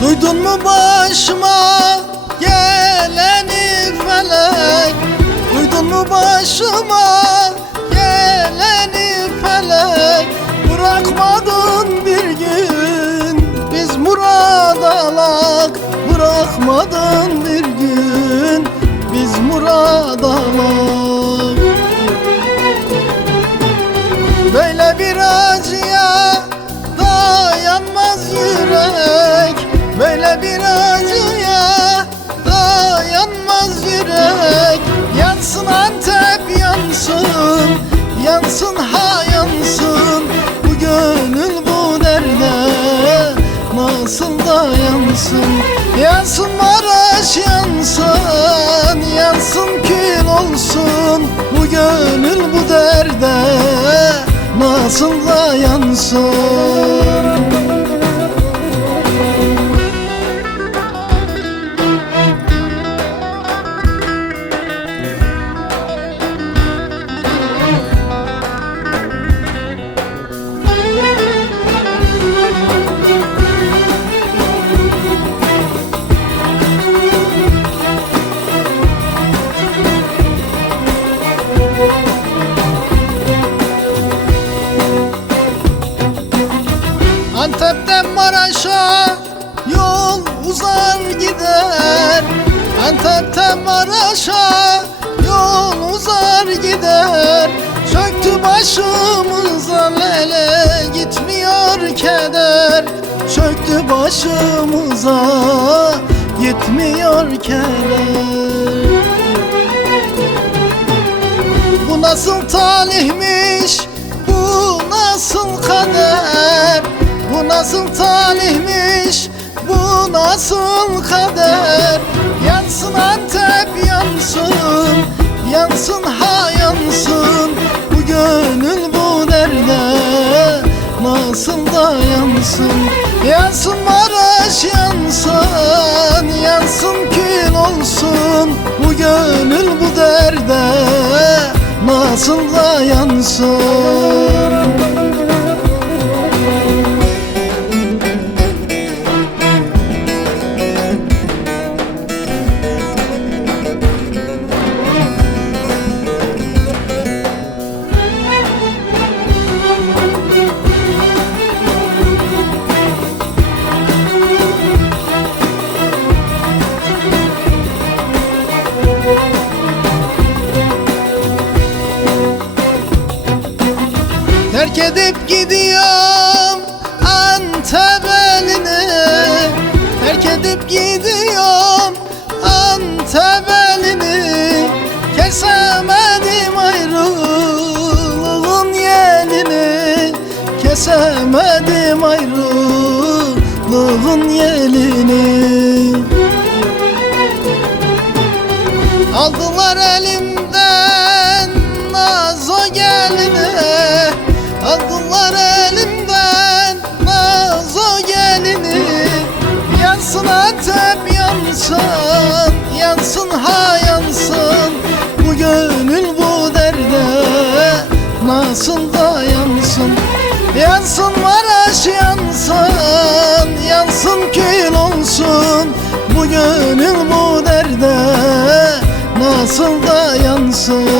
Duydun mu başıma geleni felek? Duydun mu başıma geleni felek? Bırakmadın bir gün biz murad alak, bırakmadın bir gün biz murad alak. Böyle bir acıya dayanmaz yürek, böyle bir acıya dayanmaz yürek. Yansın Antep yansın, yansın ha yansın, bu gönül bu derde nasıl dayansın? Yansın Maraş yansın, yansın kül olsun, bu gönül bu derde nasıl dayansın? Antep'ten Maraş'a yol uzar gider, Antep'ten Maraş'a yol uzar gider. Çöktü başımıza lele gitmiyor keder, çöktü başımıza gitmiyor keder. Bu nasıl talihmiş, bu nasıl kader? Bu nasıl talihmiş, bu nasıl kader? Yansın Antep yansın, yansın ha yansın, bu gönül bu derde nasıl dayansın? Yansın Maraş yansın, yansın kül olsun, bu gönül bu derde nasıl dayansın? Terk edip gidiyorum Antep elini, terk edip gidiyorum Antep elini. Kesemedim ayrılığın yelini, kesemedim ayrılığın yelini. Aldılar elimden nazo gelini, aldılar elimden nazo gelini. Yansın Antep yansın, yansın ha yansın, bu gönül bu derde nasıl dayansın? Yansın Maraş yansın, yansın kül olsun, bu gönül bu derde nasıl dayansın?